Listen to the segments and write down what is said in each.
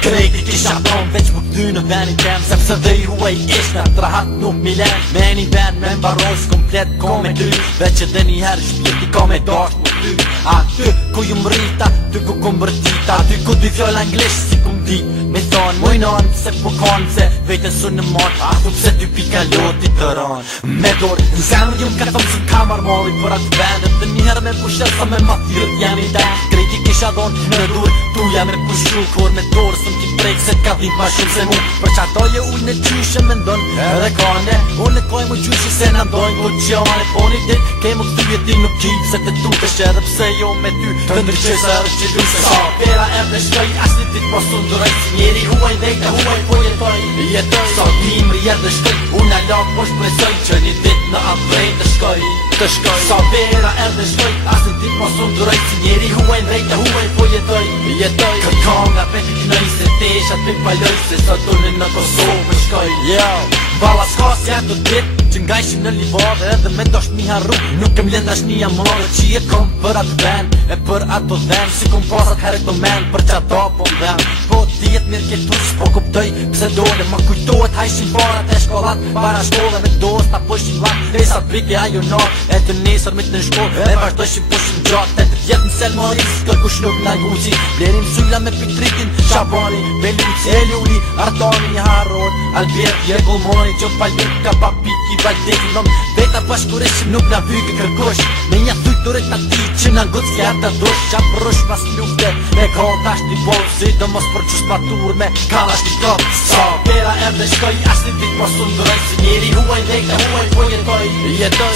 Krejti kisha thonë veç më këty në venin tem, sepse dhe i huaj ishte të rahat nuk milen. Me një ven me mbarojsh komplet ko me ty, veç edhe njëherë shpirti ka me dasht më ty. A ty ku ju mrita, ty ku ku mbërtita, ty ku dy fjolla anglisht si ku mdi. Me thonë mojnon se po kanë se vejten su në marë, a thu pse ty pika loti të ranë. Me dorë në zemrë ju m'ka thonë se ka marmali për atë vendet, dhe njëherë me pushet sa me ma thyrët jam i den. Krejti kisha thonë në dur, tuja me pushu kur me dorë ti prek se t'ka dhim ma shumë se mu. Për qatoje uj në gjyshe me ndonë edhe kane, unë e koj më gjyshe se në ndojnë këtë qjane. Po një dit, kej më këty jeti nuk ki, se të tu të shedhe pse jo me ty të ndryqesa edhe që du se sa pera erdhe shkoj, as një dit po së ndërëj, si njeri huaj dhejta huaj po jetoj. Sa dimri erdhe shkoj, unë a lak po shpresoj që një dit në atvej të shkoj. Sa pera erdhe shkoj, as një dit po së ndërëj, si njeri huaj dhejta huaj po jetoj. Kërkanga peti kënoj se tesha të paloj, se sot unë në Kosovë shkoj. Balla s'ka si ato dit që nga ishim në livadhe, edhe me dosht mi harru nuk kem lendrash një amare, që je kom për atë ven e për ato dhen, si kom pasat herë të men për që ato po m'dhen. Po t'jet mirë ketur s'po kuptoj pse dole, ma kujtohet hajshin parat e shkollat para shkolle me dost apo shin lat, e sa pike ajo nar e të nesër me të në shkoll e vazhdojshin pushin gjatë, e të tjet në sel maris kërkush nuk na guzi, blerim sylla me piktrikin Shabani, Beluci, Eluli, Artani, Harod, Albert, Jegulmoni, që palit ka papiki valdeki nëm, veta bashkureshim nuk na vyke kërkush, me nja thujturit ati që na ngutës kja të dush, qa përush pas lufte, me kohë tash t'i bolë, si do mos për qus patur me kalash t'i top. Sa pera erdhe shkoj, as një dit po sunduroj, si njeri huaj dhejta huaj po jetoj.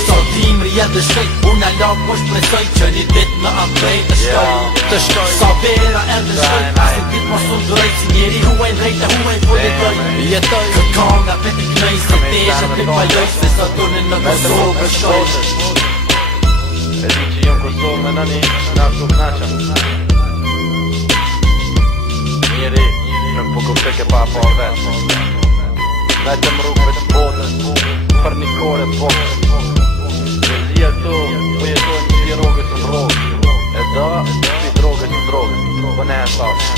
Sa dimri erdhe shkoj, unë a lak po shpresoj që një dit në atvej të shkoj. Sa pera erdhe shkoj, as një dit po sunduroj, si njeri huaj dhejta huaj po jetoj. Kërkanga peti kënoj se tesha të paloj, se sot unë në Kosovë shkoj. E di që jënë Kosovë me nëni në artu knaqa, njeri nuk po kupte ke pa par vetë, vetëm rrugëve të botës për një kore botës. Gjëzia këtu po jetojnë si rogës në rogës, e da si drogës në drogës, për ne e sasë.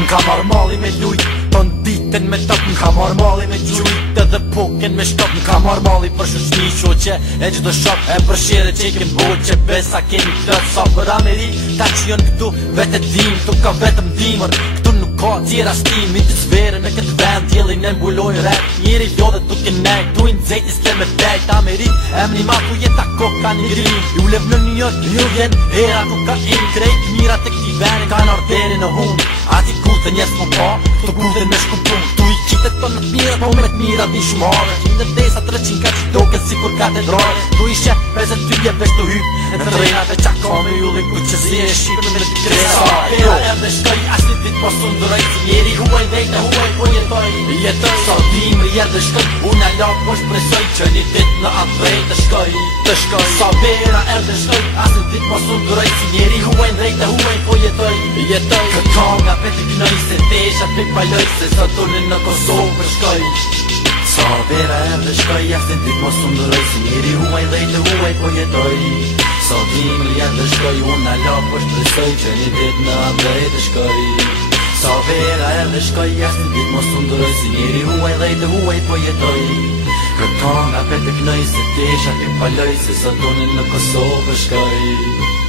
N'ka marrë mali me lujt, ton ditën me top, n'ka marrë mali me gjujt edhe poken me shtop, n'ka marrë mali për shushni qoqe e gjithë shok, e për shere që i kem boqe, besa kemi plët sa për Ameri, ta që jënë këtu vete dim, tu ka vetëm dimër, këtu nuk ka tjera shtim, i të zverën në këtë vend, tjelin e mbuloj rep, njeri lodhe duke nek, tu i nëzejt i s'ke me dejt, Ameri, emni ma ku jeta koka një grim, ju lev në New York, ju vjen, era kokain, krejt mirat e këti veni, ka në arderi në hum, ati kuthe njes më pa, këto kuthe me shkumpun, tu i qitet për në t'mira, po me t'mira di shumare, 100 300 ka që doke si kur katedrale, tu ishe 52 veç të hyp, e të rejnat e qaka me jullin ku që zi e shqipën me t'i kresa. Pera erdhe shkoj, as një dit po sunduroj, si njeri huaj dhejta huaj po jetoj. Sa dimri erdhe shkoj, unë a lak po shpresoj që një dit në atvej të shkoj. Sa pera erdhe shkoj, as një dit po sunduroj, si njeri huaj dhejta huaj po jetoj. Kërkanga peti kënoj se tesha të paloj, se sot unë në Kosovë shkoj. Sa pera erdhe shkoj, as një dit po sunduroj, si njeri huaj dhejta huaj po jetoj. Sa dimri erdhe shkoj, unë a lak po shpresoj që një dit në atvej të shkoj. Sa pera erdhe shkoj, as një dit po sunduroj, si njeri huaj dhejta huaj po jetoj. Kërkanga peti kënoj se tesha të paloj, se sot unë në Kosovë shkoj.